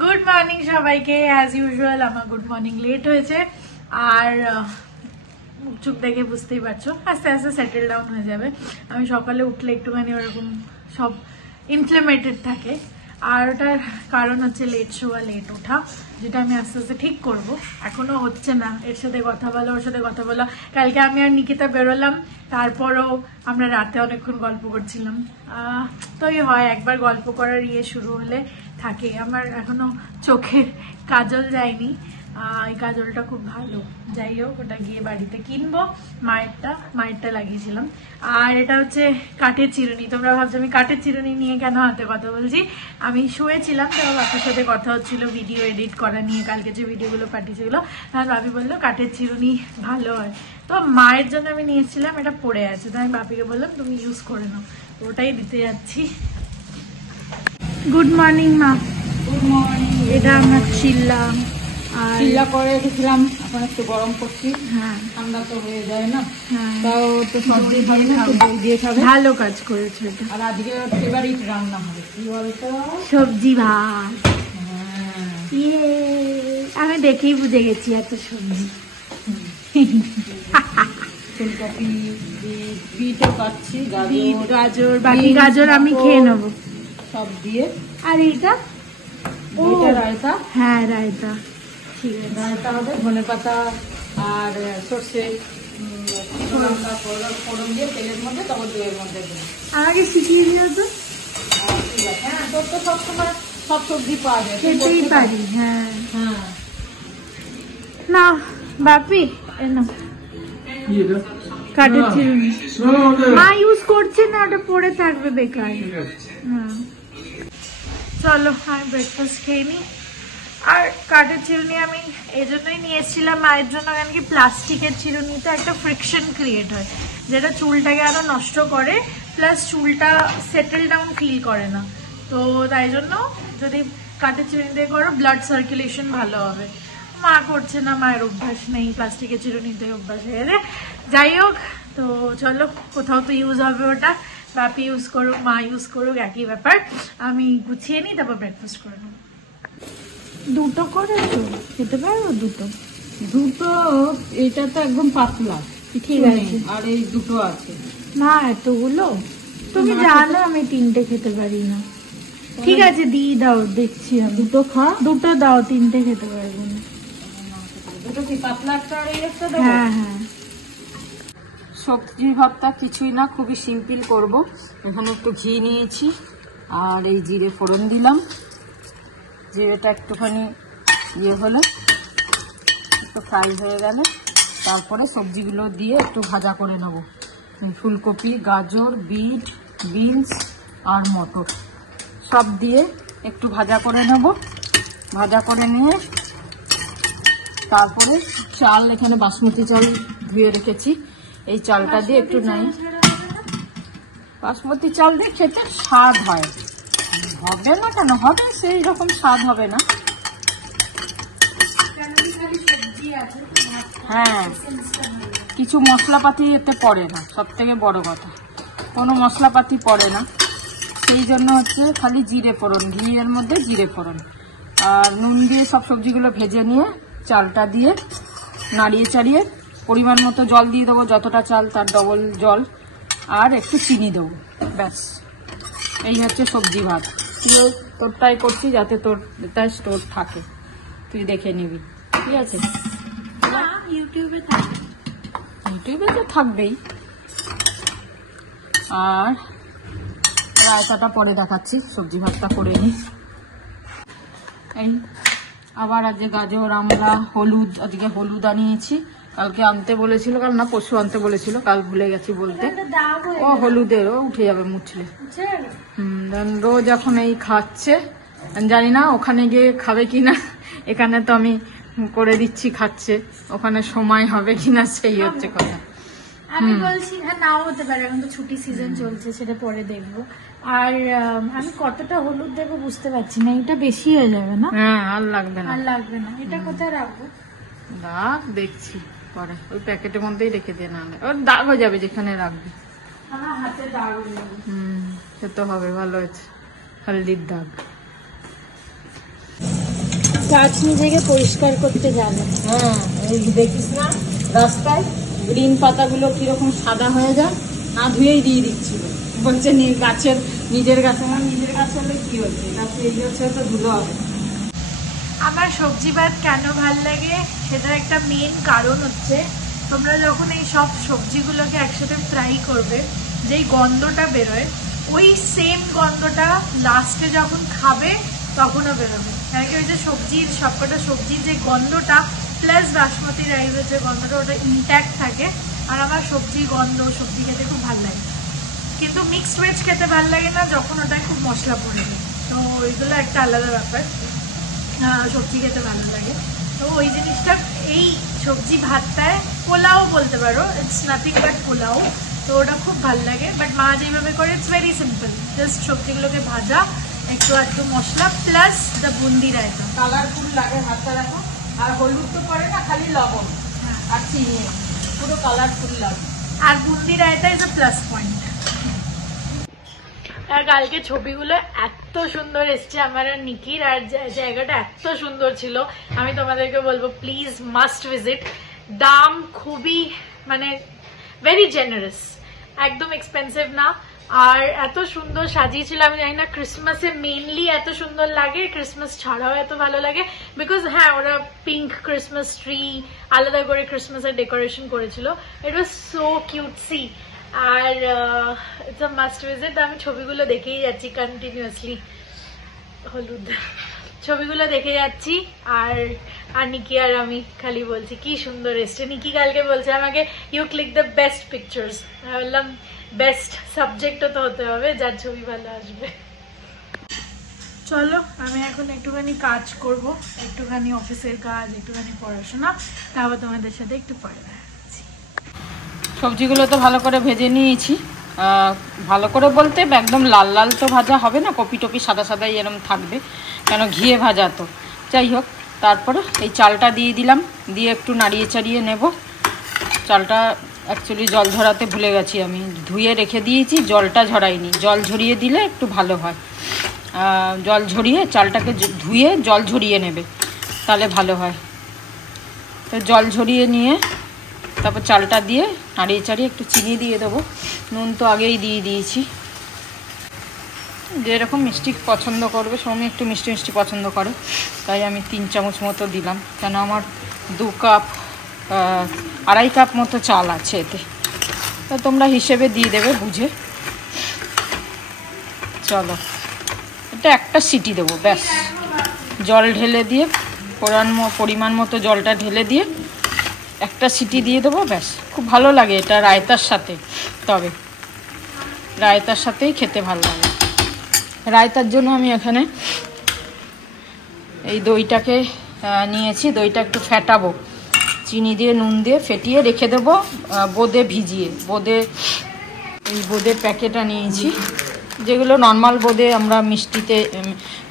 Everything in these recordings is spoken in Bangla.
গুড মর্নিং সবাইকে। অ্যাজ ইউজুয়াল আমার গুড মর্নিং লেট হয়েছে, আর চুপ দেখে বুঝতেই পারছো আস্তে আস্তে সেটেল ডাউন হয়ে যাবে। আমি সকালে উঠলে একটুখানি ওরকম সব ইনফ্লেমেটেড থাকে, আর ওটার কারণ হচ্ছে লেট শোয়া লেট ওঠা, যেটা আমি আস্তে আস্তে ঠিক করব। এখনো হচ্ছে না, এর সাথে কথা বলা ওর সাথে কথা বলা। কালকে আমি আর নিকিতা বেরোলাম, তারপরও আমরা রাতে অনেকক্ষণ গল্প করছিলাম। তো হয় একবার গল্প করার শুরু হলে থাকে। আমার এখনো চোখের কাজল যায়নি, এই কাজলটা খুব ভালো। যাই হোক, ওটা গিয়ে বাড়িতে কিনবো। মায়েরটা লাগিয়েছিলাম। আর এটা হচ্ছে কাঠের চিরুনি। তোমরা ভাবছো আমি কাঠের চিরুনি নিয়ে কেন হাতে কথা বলছি। আমি শুয়েছিলাম, তো বাপির সাথে কথা হচ্ছিল ভিডিও এডিট করা নিয়ে, কালকে যে ভিডিওগুলো পাঠিয়েছিল। তার বাপি বললো কাঠের চিরুনি ভালো হয়, তো মায়ের জন্য আমি নিয়েছিলাম। এটা পড়ে আছে, তো আমি বাপিকে বললাম তুমি ইউজ করে নাও, ওটাই দিতে যাচ্ছি। গুড মর্নিং মা। Good morning. এটা আমরা চিল্লাম চিল্লা করে রেখেছিলাম, এখন একটু গরম করছি। হ্যাঁ, ঠান্ডা তো হয়ে যায় না। হ্যাঁ, তাও একটু সবজি খাবে না, একটু দই দিয়ে খাবে। ভালো কাজ করেছো এটা। আর আজকে ফেভারিট রান্না হবে কি বলতো? সবজি ভাত। হ্যাঁ, ইয়ে, আমি দেখেই বুঝে গেছি এত সবজি। ফুলকপি, বিটও কাটছি, গাজর, বাকি গাজর আমি খেয়ে নেবো সব দিয়ে। আর এটা এটা রায়তা। হ্যাঁ, রায়তা। ঠিক আছে, রায়তা হবে ধনে পাতা আর সর্ষে লঙ্কা ফোড়ন দিয়ে তেলের মধ্যে, তারপর দইয়ের মধ্যে দেবো। আমাকে শিখিয়ে দিও তো। ঠিক আছে। হ্যাঁ, তোর তো সবসময় সব সবজি পাওয়া যায়, খেতেই পারি। হ্যাঁ, হ্যাঁ। না বাপি না, কাঠের চিরুনি মা ইউজ করছে না, ওটা পড়ে থাকবে বেকার। হ্যাঁ, চলো আমি ব্রেকফাস্ট খেয়ে নিই। আর কাঠের চিরুনি আমি এই জন্যই নিয়েছিলাম মায়ের জন্য, কারণ কি প্লাস্টিকের চিরুনিতে একটা ফ্রিকশন ক্রিয়েট হয়, যেটা চুলটাকে আরো নষ্ট করে, প্লাস চুলটা সেটেল ডাউন ফিল করে না। তো তাই জন্য যদি কাঠের চিরুনিতে করো, ব্লাড সার্কুলেশন ভালো হবে। মা করছে না, মায়ের অভ্যাস নেই, প্লাস্টিকের চিরুনিতে অভ্যাস হয়ে গেছে। যাই হোক, তো চলো, কোথাও তো ইউজ হবে ওটা। বাপি ইউজ করুক, মা ইউজ করুক, একই ব্যাপার। আমি গুছিয়ে নিই, তারপর ব্রেকফাস্ট করে নেবো। দুটো করে তো খেতে পারবো? দুটো এটা তো একদম পাতলা, ঠিক আছে। আর এই দুটো আছে না, এতগুলো তুমি জানো আমি 3টে খেতে পারি না। ঠিক আছে, দিয়ে দাও, দেখছি আমি। দুটো খা। দুটো দাও, 3টে খেতে পারবো না। দুটো কি পাতলা একটা আর এই একটা দেবো? হ্যাঁ, হ্যাঁ। সবজি ভাতটা কিছুই না, খুবই সিম্পল করব। এখানে একটু ঘি নিয়েছি, আর এই জিরে ফোড়ন দিলাম। জিরেটা একটুখানি হলে, একটু ফ্রাই হয়ে গেলে, তারপরে সবজিগুলো দিয়ে একটু ভাজা করে নেব। ফুলকপি, গাজর, বিট, বিনস আর মটর সব দিয়ে একটু ভাজা করে নেব। ভাজা করে নিয়ে তারপরে চাল, এখানে বাসমতি চাল ধুয়ে রেখেছি, এই চালটা দিয়ে একটু নাই। বাসমতি চাল দিয়ে খেতে স্বাদ হয়, হবে না কেন? হবে, সেই রকম স্বাদ হবে না। হ্যাঁ, কিছু মশলাপাতি এতে পড়ে না, সব থেকে বড় কথা, কোনো মশলাপাতি পড়ে না। সেই জন্য হচ্ছে খালি জিরে ফোড়ন, ঘিয়ের মধ্যে জিরে ফোড়ন আর নুন দিয়ে সব সবজিগুলো ভেজে নিয়ে চালটা দিয়ে নাড়িয়ে চাড়িয়ে পরিমাণ মতো জল দিয়ে দেবো, যতটা চাল তার ডবল জল, আর একটু চিনি দেবো, ব্যাস। এই হচ্ছে সবজি ভাত। তোরটাই করছি যাতে তোরটাই স্টোর থাকে, তুই দেখে নিবি, ঠিক আছে? ইউটিউবে তো থাকবেই। আর রায়তাটা পরে দেখাচ্ছি, সবজি ভাতটা করে নিই। এই আবার আজকে গাজর, আমলা, হলুদ, আজকে হলুদ আনিয়েছি। কালকে আনতে বলেছিল, কাল না পরশু আনতে বলেছিল, কাল ভুলে গেছি বলতে। ও হলুদেরও উঠে যাবে মুছলে। রোজ এখন এই খাচ্ছে, জানি না ওখানে গিয়ে খাবে কিনা। এখানে তো আমি করে দিচ্ছি, খাচ্ছে, ওখানে সময় হবে কিনা সেই হচ্ছে কথা। আমি বলছি নাও হতে পারে, এখন তো ছুটি সিজন চলছে, সেটা পরে দেখবো। আর আমি কতটা হলুদ দেবো বুঝতে পারছি না, এটা বেশি হয়ে যাবে না? হ্যাঁ, আর লাগবে না, আর লাগবে না। এটা কোথায় রাখবো? দাগ দেখছি পরে, ওই প্যাকেটের মধ্যেই রেখে দিয়ে, না ওর দাগ হয়ে যাবে যেখানে রাখবি। আমার হাতে দাগ হয়ে যাবে। সে তো হবে, ভালো হয়েছে, হলদির দাগ। গাছ নিজেকে পরিষ্কার করতে জানে। হ্যাঁ, এই দেখিস না রাস্তায় গ্রিন পাতাগুলো কিরকম সাদা হয়ে যায়, না ধুয়েই দিয়ে দিচ্ছিল। বলছে গাছের নিজের গাছ হলে কি হচ্ছে, গাছে এই হচ্ছে তো ধুলো হবে। আমার সবজি ভাত কেন ভাল লাগে সেটার একটা মেন কারণ হচ্ছে, তোমরা যখন এই সব সবজিগুলোকে একসাথে ফ্রাই করবে, যেই গন্ধটা বেরোয়, ওই সেম গন্ধটা লাস্টে যখন খাবে তখনও বেরোবে। কারণ কি ওই যে সবজির সবকটা সবজির যে গন্ধটা প্লাস বাসমতি রাইসের যে গন্ধটা, ওটা ইনট্যাক্ট থাকে। আর আমার সবজি খেতে খুব ভালো লাগে, কিন্তু মিক্সড ভেজ খেতে ভালো লাগে না যখন ওটা খুব মশলা পড়ে যায়। তো ওইগুলো একটা আলাদা ব্যাপার। সবজি খেতে ভালো লাগে, তো ওই জিনিসটা এই সবজি ভাতটায় পোলাও বলতে পারো, ইটস নাথিং বাট পোলাও। তো ওটা খুব ভালো লাগে। বাট মা যেভাবে করে ইটস ভেরি সিম্পল, জাস্ট সবজিগুলোকে ভাজা, একটু মশলা plus the boondi raita. Colourful লাগে ভাতটা, দেখো। আর হলুদ তো পড়ে না, খালি লবণ আর চিনি, পুরো কালারফুল লাগে। আর boondi raita is a plus point. আর কালকে ছবিগুলো এত সুন্দর এসছে আমার আর নিকির, আর জায়গাটা এত সুন্দর ছিল। আমি তোমাদেরকে বলবো প্লিজ মাস্ট ভিজিট। দাম খুবই মানে ভেরি জেনারেস, একদম এক্সপেন্সিভ না। আর এত সুন্দর সাজিয়েছিল, আমি জানি না ক্রিসমাসে মেইনলি এত সুন্দর লাগে, ক্রিসমাস ছাড়াও এত ভালো লাগে। বিকজ হ্যাঁ, ওরা পিঙ্ক ক্রিসমাস ট্রি আলাদা করে ক্রিসমাসের ডেকোরেশন করেছিল। It was so cutesy. আর ইটস আ মাস্ট ভিজিট। আমি ছবিগুলো দেখেই যাচ্ছি কন্টিনিউয়াসলি, হলুদ ছবিগুলো দেখে যাচ্ছি। আর নিকি আর আমি খালি বলছি কি সুন্দর এসছে। নিকি কালকে বলছে আমাকে, you click the best pictures. আমি বললাম বেস্ট সাবজেক্টও তো হতে হবে, যার ছবি ভালো আসবে। চলো আমি এখন একটুখানি কাজ করব, একটুখানি অফিসের কাজ, একটুখানি পড়াশোনা, তারপর তোমাদের সাথে একটু পরে দেখাচ্ছি। সবজিগুলো তো ভালো করে ভেজে নিয়েছি। ভালো করে বলতে একদম লাল লাল তো ভাজা হবে না, কপি টপি সাদা সাদাই এরম থাকবে, কেন ঘিয়ে ভাজা তো। যাই হোক, তারপরে এই চালটা দিয়ে দিলাম, দিয়ে একটু নাড়িয়ে চাড়িয়ে নেব। চালটা অ্যাকচুয়ালি জল ঝরাতে ভুলে গেছি, আমি ধুয়ে রেখে দিয়েছি, জলটা ঝরাইনি। জল ঝরিয়ে দিলে একটু ভালো হয়। জল ঝরিয়ে চালটাকে ধুয়ে জল ঝরিয়ে নেবে, তাহলে ভালো হয়। তো জল ঝরিয়ে নিয়ে তারপর চালটা দিয়ে নাড়িয়ে চাড়িয়ে একটু চিনি দিয়ে দেবো। নুন তো আগেই দিয়ে দিয়েছি। যেরকম মিষ্টি পছন্দ করবে, সৌমি একটু মিষ্টি মিষ্টি পছন্দ করে, তাই আমি 3 চামচ মতো দিলাম। কেন আমার 2 কাপ 2.5 কাপ মতো চাল আছে এতে, তো তোমরা হিসেবে দিয়ে দেবে বুঝে। চলো, এটা একটা সিটি দেবো ব্যাস। জল ঢেলে দিয়ে পরিমাণ মতো জলটা ঢেলে দিয়ে একটা সিটি দিয়ে দেবো ব্যাস। খুব ভালো লাগে এটা রায়তার সাথে, তবে রায়তার সাথেই খেতে ভালো লাগে। রায়তার জন্য আমি এখানে এই দইটাকে নিয়েছি। দইটা একটু ফেটাবো, চিনি দিয়ে নুন দিয়ে ফেটিয়ে রেখে দেবো বোঁদে ভিজিয়ে। এই বোঁদের প্যাকেটটা নিয়েছি, যেগুলো নর্মাল বোঁদে আমরা মিষ্টিতে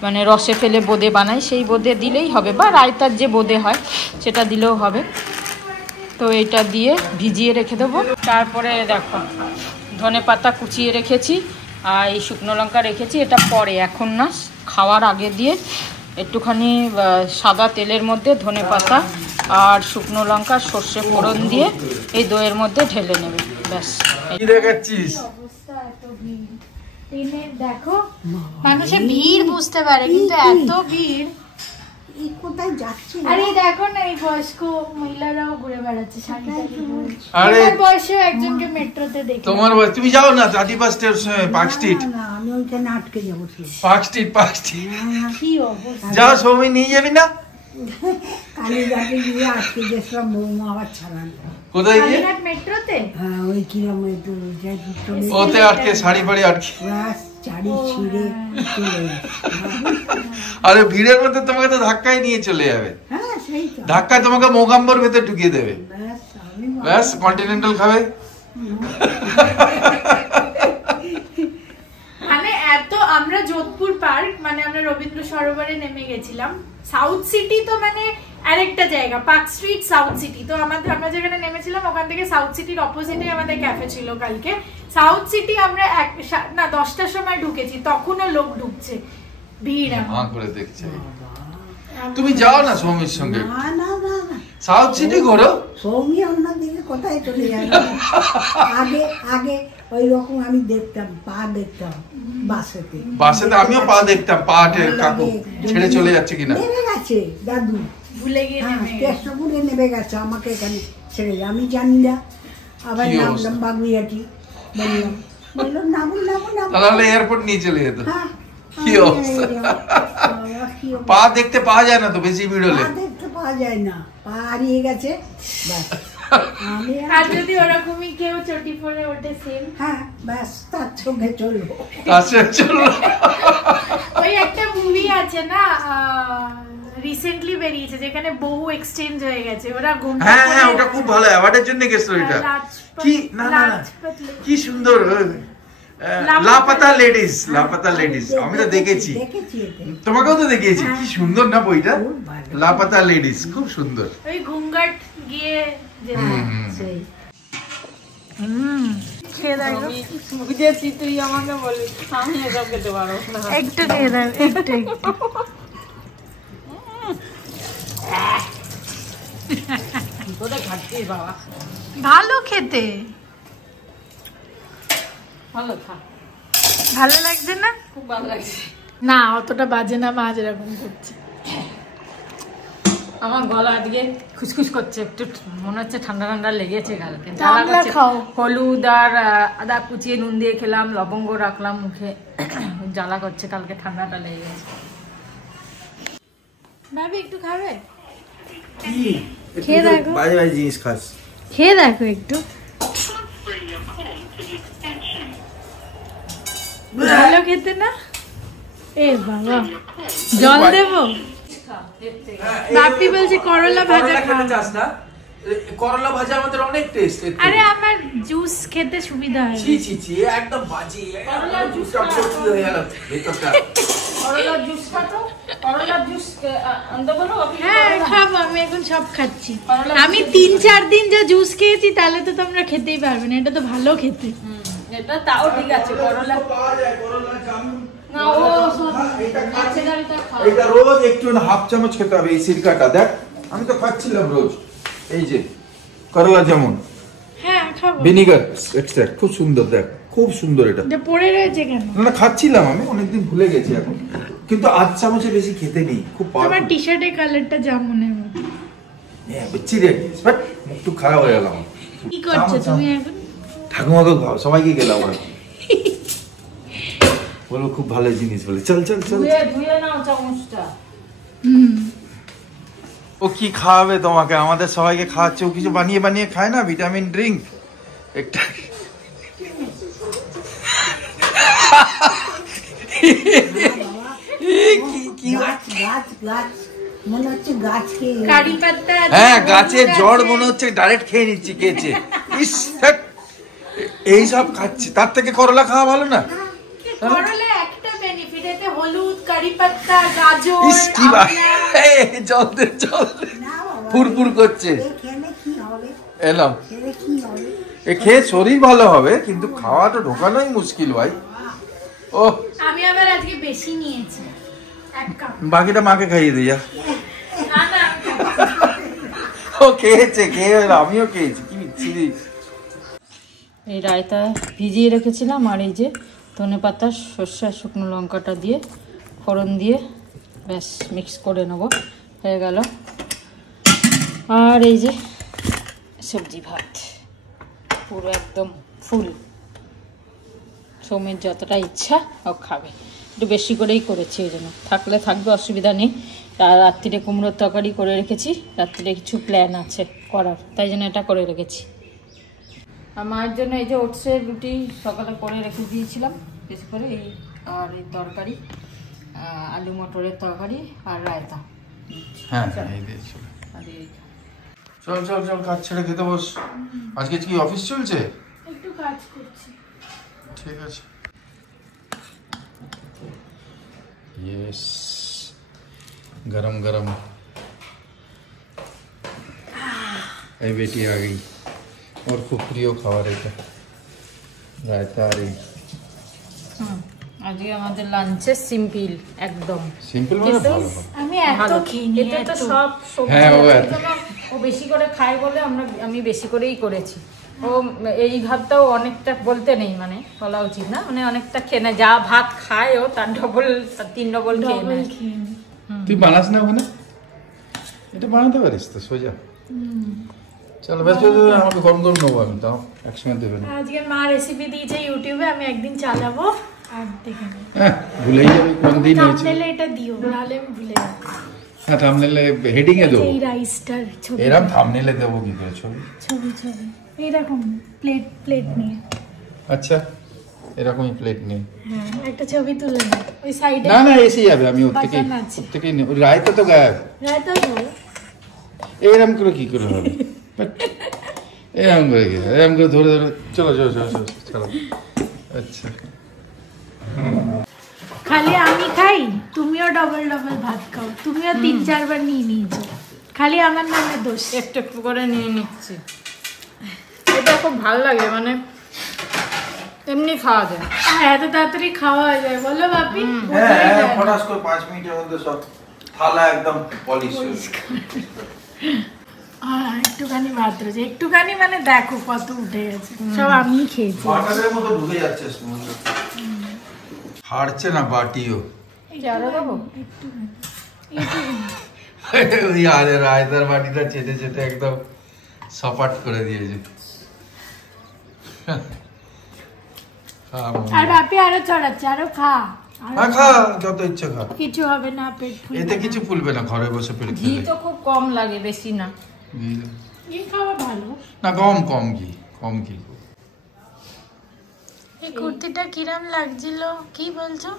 মানে রসে ফেলে বোঁদে বানাই, সেই বোঁদে দিলেই হবে, বা রায়তার যে বোঁদে হয় সেটা দিলেও হবে। তো এইটা দিয়ে ভিজিয়ে রেখে দেবো। তারপরে দেখো ধনেপাতা কুচিয়ে রেখেছি, আর এই শুকনো লঙ্কা রেখেছি। এটা পরে, এখন না, খাওয়ার আগে দিয়ে একটুখানি সাদা তেলের মধ্যে ধনেপাতা আর শুকনো লঙ্কা সর্ষে ফোড়ন দিয়ে এই দইয়ের মধ্যে ঢেলে নেবে ব্যাস। দেখো মানুষের ভিড় বুঝতে পারে, কিন্তু এত ভিড় কোথায় যাচ্ছে। আরে দেখো না, এই বয়স্ক মহিলারাও ঘুরে বেড়াচ্ছে শাড়ি টাড়ি। বয়সেও একজনকে মেট্রোতে দেখি। তোমার বয়স, তুমি যাও না দাদিপা স্টেশন, পার্ক স্ট্রিট। না, আমি ওইখানে আটকে যাবো। পার্ক স্ট্রিট কি অবস্থা। যাও, সবাই নিয়ে যাবি না? কালীঘাটে গিয়ে আটকে গেছিলাম, বৌমা আবার ছাড়ান। কোথায় গিয়ে? কালীঘাট মেট্রোতে? হ্যাঁ, ওই কিরম একটু ওতে আটকে, শাড়ি ফাড়ি আটকে, শাড়ি ছিঁড়ে চলে গেছে। আরে ভিড়ের মধ্যে তোমাকে তো ধাক্কায় নিয়ে চলে যাবে। হ্যাঁ, সেই তো। ধাক্কায় তোমাকে মোগাম্বর ভেতরে ঢুকিয়ে দেবে, ব্যাস কন্টিনেন্টাল খাবে। মানে এত, আমরা যোধপুর পার্ক মানে আমরা রবীন্দ্র সরোবরে নেমে গেছিলাম। সাউথ সিটি তো মানে আরেকটা জায়গা, পার্ক স্ট্রিট সাউথ সিটি। তো আমরা যেখানে নেমেছিলাম ওখান থেকে সাউথ সিটির অপোজিটে আমাদের ক্যাফে ছিল কালকে। সাউথ সিটি আমরা 10টার সময় ঢুকেছি, তখনও লোক ঢুকছে, ভিড় করে দেখছে। তুমি যাও না সৌমির সঙ্গে, না না না না, সাউথ সিটি ঘোরো। সৌমি অন্যদিকে কোথায় চলে যায় না। আগে আগে ওই রকম আমি দেখতাম, পা দেখতাম বাসেতে। বাসেতে আমিও পা দেখতাম, পাটে কাকু ছেড়ে চলে যাচ্ছে কিনা। নেমে গেছে দাদু, ভুলে গিয়ে নেমে গেছে। কেষ্টপুরে নেমে গেছে, আমাকে এখানে ছেড়ে যায়, আমি জানি না। আবার কি অবস্থা? নামলাম বাগুইয়াটি, বললাম বললো নামুন নামুন নামুন। তাহলে এয়ারপোর্ট নিয়ে চলে যেত। হ্যাঁ, কি আমি অবস্থা? এলাম। বাবা, কি অবস্থা? পা দেখতে পাওয়া যায় না তো বেশি ভিড় হলে। পা দেখতে পাওয়া যায় না, পা হারিয়ে গেছে ব্যাস। আমি আর যদি ওরকমই কেউ চটি পরে ওঠে সেম, হ্যাঁ ব্যাস, তার সঙ্গে চলবো। আচ্ছা চলো। ওই একটা মুভি আছে না রিসেন্টলি বেরিয়েছে যেখানে বহু এক্সচেঞ্জ হয়ে গেছে, ওরা ঘুম হ্যাঁ হ্যাঁ, ওটা খুব ভালো, অ্যাওয়ার্ডের জন্য গেছিল এটা। কি না না না, কি সুন্দর। লাপাতা লেডিস, লাপাতা লেডিস, আমি তো দেখেছি, দেখেছি এটা। তোমাকেও তো দেখিয়েছি। কি সুন্দর না বইটা, খুব ভালো। লাপাতা লেডিস, খুব সুন্দর। ওই ঘুমঘাট গিয়ে যেতে। সেই খেয়ে দেখো, আমি বুঝেছি তুই আমাকে বলবি, আমি এসব খেতে পারবো না। একটু খেয়ে দেখো, একটু একটু। কোথায় খাচ্ছিস বাবা? ভালো খেতে, ভালো খা, ভালো লাগছে না? খুব ভালো লাগছে। না অতটা বাজে না, মা যেরকম করছে। আমার গলা আজকে খুসখুস করছে, একটু মনে হচ্ছে ঠান্ডা ঠান্ডা লেগেছে কালকে। তা আমলা খাও। হলুদ আর আদা কুচিয়ে নুন দিয়ে খেলাম, লবঙ্গ রাখলাম মুখে, জ্বালা করছে, কালকে ঠান্ডাটা লেগে গেছে। ভাবি একটু খাবে? কি খেয়ে দেখো, বাজে বাজে জিনিস খাস। খেয়ে দেখো একটু, ভালো খেতে না? এ বাবা, জল দেবো? বাপি বলছে করলা ভাজা খাও। করলা ভাজা আমাদের অনেক টেস্ট। আরে আমার জুস খেতে সুবিধা হয়। ছি ছি ছি, একদম বাজে। করলার জুস হয়ে গেল ভেতরটা। করলার জুস খাতো, করলার জুস আনতে বলো। হ্যাঁ খাবো, আমি এখন সব খাচ্ছি। আমি 3-4 দিন যা জুস খেয়েছি তাহলে তো তোমরা খেতেই পারবে না, এটা তো ভালো খেতে। এটা তাও ঠিক আছে, করলা পাওয়া যায়, করলা জামুন। না ও এটা রোজ একটু হাফ চামচ খেতে হবে এই সিরকাটা। দেখ আমি তো খাচ্ছিলাম রোজ। এই যে করলা জামুন, হ্যাঁ খাবো। ভিনিগার এক্সট্রাক্ট, খুব সুন্দর। দেখ খুব সুন্দর এটা। যে পড়ে রয়েছে কেন? না না, খাচ্ছিলাম আমি, অনেকদিন ভুলে গেছি এখন, কিন্তু আধ চামচে বেশি খেতে নেই, খুব তোমার পাওয়ারফুল। টি শার্টের কালারটা জামুনের মতো। হ্যাঁ বুঝছি রে, বাট মুখটু খারাপ হয়ে গেল আমার। কি করছো তুমি এখন? ঠাকুমাকে খাও, সবাইকে গেলাম আর বলো খুব ভালো জিনিস বলে। চল চল চল। ধুয়ে নাও চামচটা। ও কি খাওয়াবে তোমাকে? আমাদের সবাইকে খাওয়াচ্ছে। ও কিছু বানিয়ে বানিয়ে খায় না, ভিটামিন ড্রিঙ্ক একটা। গাছ গাছ গাছ মনে হচ্ছে গাছ খেয়ে কারি পাতা। হ্যাঁ, গাছের জড় মনে হচ্ছে ডাইরেক্ট খেয়ে নিচ্ছি, খেয়েছে। ইস ধ্যাৎ, এইসব খাচ্ছে, তার থেকে করলা খাওয়া ভালো না? করলা একটা বেনিফিট, এতে হলুদ, কারি পাতা, গাজর, ইস কি জল দে জল দে, ফুরফুর করছে। খেলে কি হবে, এলাম, খেলে কি হবে? এ খেয়ে শরীর ভালো হবে, কিন্তু খাওয়াটা ঢোকানোই মুশকিল ভাই। ও আমি আবার আজকে বেশি নিয়েছি, 1 কাপ। বাকিটা মাকে খাইয়ে দিই যা। না না, ও খেয়েছে, খেয়ে আমিও খেয়েছি। কি বিচ্ছিরি। এই রায়তা ভিজিয়ে রেখেছিলাম, আর এই যে ধনেপাতা, সর্ষে আর শুকনো লঙ্কাটা দিয়ে ফোড়ন দিয়ে ব্যাস মিক্স করে নেব, হয়ে গেল। আর এই যে সবজি ভাত, পুরো একদম ফুল। সৌমির যতটা ইচ্ছা ও খাবে, একটু বেশি করেই করেছি, ওই জন্য থাকলে থাকবে, অসুবিধা নেই। আর রাত্রিরে কুমড়োর তরকারি করে রেখেছি, রাত্রিরে কিছু প্ল্যান আছে করার, তাই জন্য এটা করে রেখেছি। আর মায়ের জন্য এই যে ওটসের রুটি সকালে করে রেখে দিয়েছিলাম বেশি করে, এই আর এই তরকারি, আলু মটরের তরকারি আর রায়তা। হ্যাঁ এই দিয়ে চল। আর এই চল চল চল, কাজ ছেড়ে খেতে বস। আজকে কি অফিস চলছে? একটু কাজ করছি। ঠিক আছে। यस, गरम गरम। এই বেটি आ गई, और खूब प्रिय খাবার এটা, রায়তা। আর আজকে আমাদের লাঞ্চে সিম্পল একদম সিম্পল মানে ভালো। আমি এত ভালো। খেয়ে এতে তো সব সবজি হ্যাঁ, ও আছে। এত। ও বেশি করে খায় বলে আমি বেশি করেই করেছি। ও এই ভাতটাও অনেকটা বলতে নেই, মানে বলা উচিত না, মানে অনেকটা খেয়ে নেয়, যা ভাত খায় ও তার ডবল 3 ডবল খেয়ে নেয়। তুই বানাস না ওখানে? এটা বানাতে পারিস তো সোজা। চলো বেশ, আমাকে গরম গরম নেবো আমি, তাও একসঙ্গে দেবে না। আজকে মা রেসিপি দিয়েছে ইউটিউবে, আমি একদিন চালাবো আর দেখে নেব। ভুলেই যাবে কোন দিন হয়েছে। থাম্বনেলে এটা দিও, নাহলে আমি ভুলে যাব। হ্যাঁ, থাম্বনেলে হেডিং এ দেবো। এই রাইসটার ছবি, এরকম থাম্বনেলে দেবো কি করে ছবি? ছবি এইরকম প্লেট নিয়ে। আচ্ছা, এরকমই প্লেট নেই। হ্যাঁ, একটা ছবি তুলে নে ওই সাইডে। না না, এসে যাবে, আমি ওর থেকে বাঁচানো আছে। রায়তা তো গায়েব। রাইতা দাও। এরকম করে কি করে হবে? বাট এরকম করে কি? এরকম করে ধরে ধরে চলো চলো চলো চলো চলো। আচ্ছা, খালি আমি খাই, তুমিও ডবল ভাত খাও, তুমিও 3-4 বার নিয়ে নিয়েছো, খালি আমার নামে দোষ। একটু একটু করে নিয়ে নিচ্ছি। এটা খুব ভালো লাগে, মানে এমনি খাওয়া যায়। এত তাড়াতাড়ি খাওয়া যায় বলো বাপি? হ্যাঁ, ফটাস করে 5 মিনিটের মধ্যে সব থালা একদম পলিশ হয়ে যাবে। একটুখানি ভাত রয়েছে, একটুখানি মানে দেখো কত উঠে গেছে, সব আমি খেয়েছি। বাটারের মতো ঢুকে যাচ্ছে সমুদ্র। হারছে না বাটিও। আরো দেবো? ওই রায়তার বাটিটা চেটে চেটে একদম সপাট করে দিয়েছে। আর বাপি আরো চড়াচ্ছে, আরো খা। হ্যাঁ, খা, যত ইচ্ছে খা। কিছু হবে না, পেট ফুলবে এতে না। কিছু ফুলবে না, ঘরে বসে পেট ঘি খেলে। তো খুব কম লাগে, বেশি না। ঘি খাওয়া ভালো। না, কম ঘি, কম ঘি। এই কুর্তিটা কিরম লাগছিল, কি বলছো?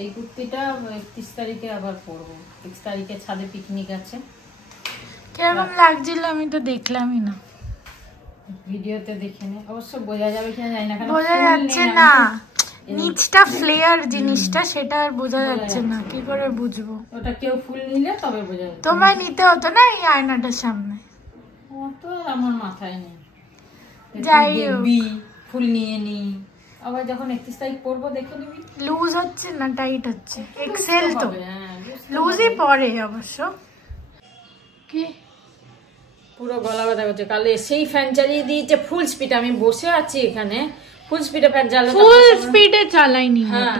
এই কুর্তিটা 31 তারিখে আবার পরবো। 31 তারিখে ছাদে পিকনিক আছে। কেমন লাগছিল আমি তো দেখলামই না। ভিডিওতে দেখে নে, অবশ্য বোঝা যাবে কিনা জানি না, কারণ বোঝা ফুল যাচ্ছে নেই, না, আমি নিচটা ফ্লেয়ার জিনিসটা, সেটা আর বোঝা যাচ্ছে না, কি করে বুঝবো? ওটা কেউ ফুল নিলে তবে বোঝা যাবে। তোমায় নিতে হতো না এই আয়নাটার সামনে। ও তো আমার মাথায় নেই। যাই তুই হোক। দেখবি, ফুল নিয়ে নি, আবার যখন 31 তারিখ পরবো দেখে নিবি। লুজ হচ্ছে না টাইট হচ্ছে? এক্সেল তো হবে, হ্যাঁ, বুঝতে লুজই পরে অবশ্য। কি পুরো গলা ব্যথা করছে। কাল এসেই ফ্যান চালিয়ে দিয়েছে ফুল স্পিড, আমি বসে আছি এখানে, ফুল স্পিডে ফ্যান চালাতে। ফুল স্পিডে চালাইনি। হ্যাঁ,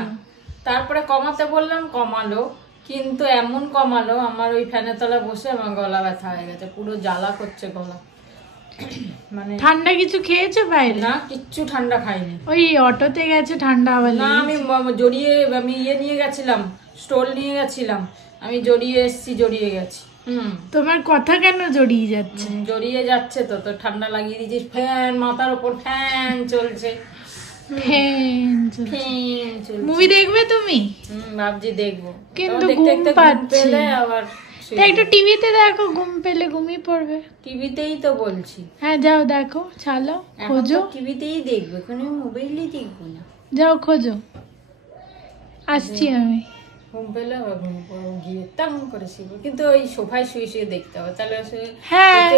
তারপরে কমাতে বললাম, কমালো, কিন্তু এমন কমালো আমার ওই ফ্যানের তলায় বসে আমার গলা ব্যথা হয়ে গেছে, পুরো জ্বালা করছে গলা। মানে ঠান্ডা কিছু খেয়েছো বাইরে? না, কিচ্ছু ঠান্ডা খাইনি। ওই অটোতে গেছে ঠান্ডা হাওয়া না, লেগেছে। আমি জড়িয়ে, আমি ইয়ে নিয়ে গেছিলাম, স্টোল নিয়ে গেছিলাম, আমি জড়িয়ে এসছি, জড়িয়ে গেছি। তোমার কথা কেন জড়িয়ে যাচ্ছে? জড়িয়ে যাচ্ছে তো, তো ঠান্ডা লাগিয়ে দিয়েছিস। ফ্যান মাথার উপর, ফ্যান চলছে, ফ্যান চলছে। মুভি দেখবে তুমি? ভাবছি দেখবো, কিন্তু দেখতে ঘুম দেখতে ঘুম পাচ্ছে। পেলে আবার তা একটু টিভিতে দেখো, ঘুম পেলে ঘুমিয়ে পড়বে। টিভিতেই তো বলছি, হ্যাঁ যাও দেখো, চালো, খোঁজো, টিভিতেই দেখবো, কোনো মোবাইলেই দেখবো না। যাও খোঁজো, আসছি আমি। ঘুম পেলে আবার ঘুম পড়বো, গিয়ে তেমন করে শিখবো, কিন্তু ওই সোফায় শুয়ে শুয়ে দেখতে হবে, তাহলে হ্যাঁ।